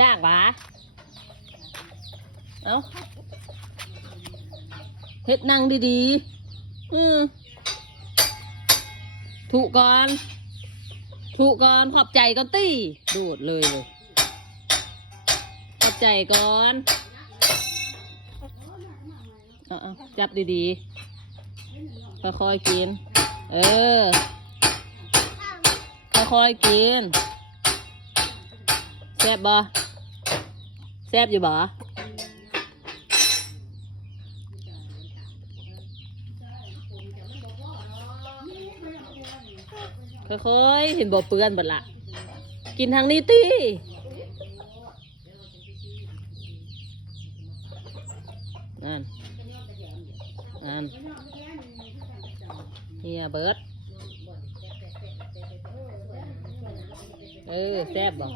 ยากหวะเอ้าเฮ็ดนั่งดีๆ อือถูกก่อน ถูกก่อน ขอบใจก่อนตี้โดดเลยเลย ขอบใจก่อนเอาเอจับดีๆ ค่อยๆกิน เออ ค่อยๆกินแซ่บบ่ แซ่บอยู่บ่ค่อยๆเห็นบ่เปื้อนบัดละกินทางนี้ตีนั่นนั่นเฮียเบิร์ดเออแซ่บบ่